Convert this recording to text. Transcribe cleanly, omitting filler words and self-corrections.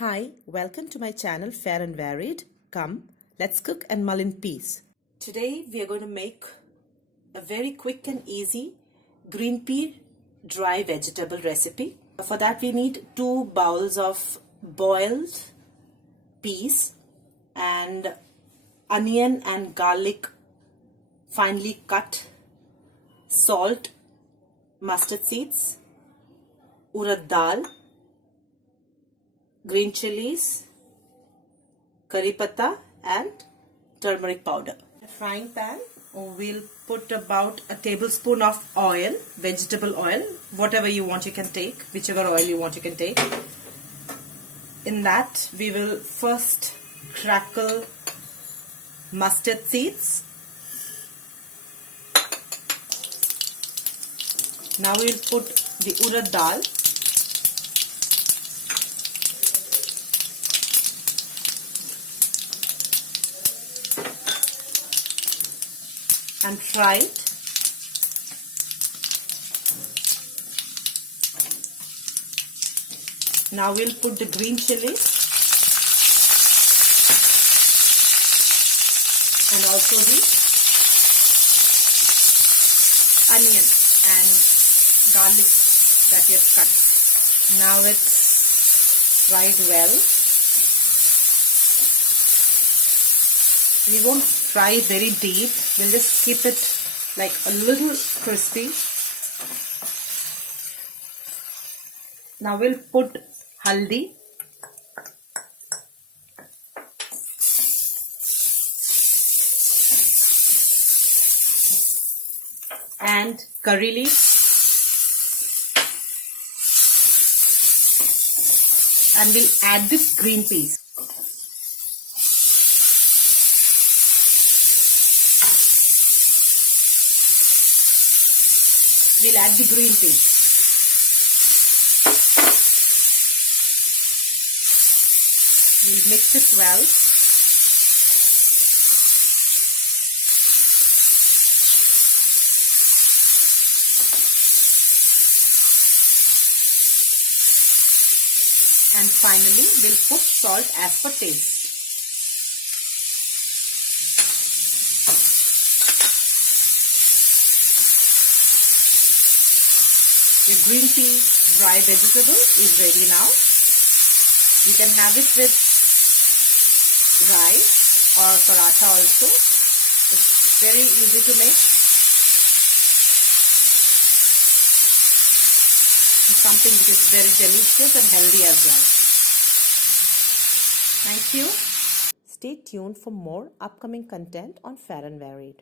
Hi, welcome to my channel Fair and Varied. Come, let's cook and mull in peace. Today we are going to make a very quick and easy green pea dry vegetable recipe. For that we need 2 bowls of boiled peas and onion and garlic finely cut, salt, mustard seeds, urad dal, green chilies, curry patta and turmeric powder. In a frying pan, we'll put about a tablespoon of oil, vegetable oil, whatever you want you can take, whichever oil you want you can take. In that we will first crackle mustard seeds. Now we'll put the urad dal. And fry it. Now we'll put the green chilies and also the onion and garlic that we have cut. Now it's fried well. We won't fry very deep, we'll just keep it like a little crispy. Now we'll put haldi, and curry leaf, and we'll add this green peas. We'll add the green peas. We'll mix it well. And finally, we'll put salt as per taste. The green pea dry vegetable is ready now. You can have it with rice or paratha also. It's very easy to make. It's something which is very delicious and healthy as well. Thank you. Stay tuned for more upcoming content on Fair and Varied.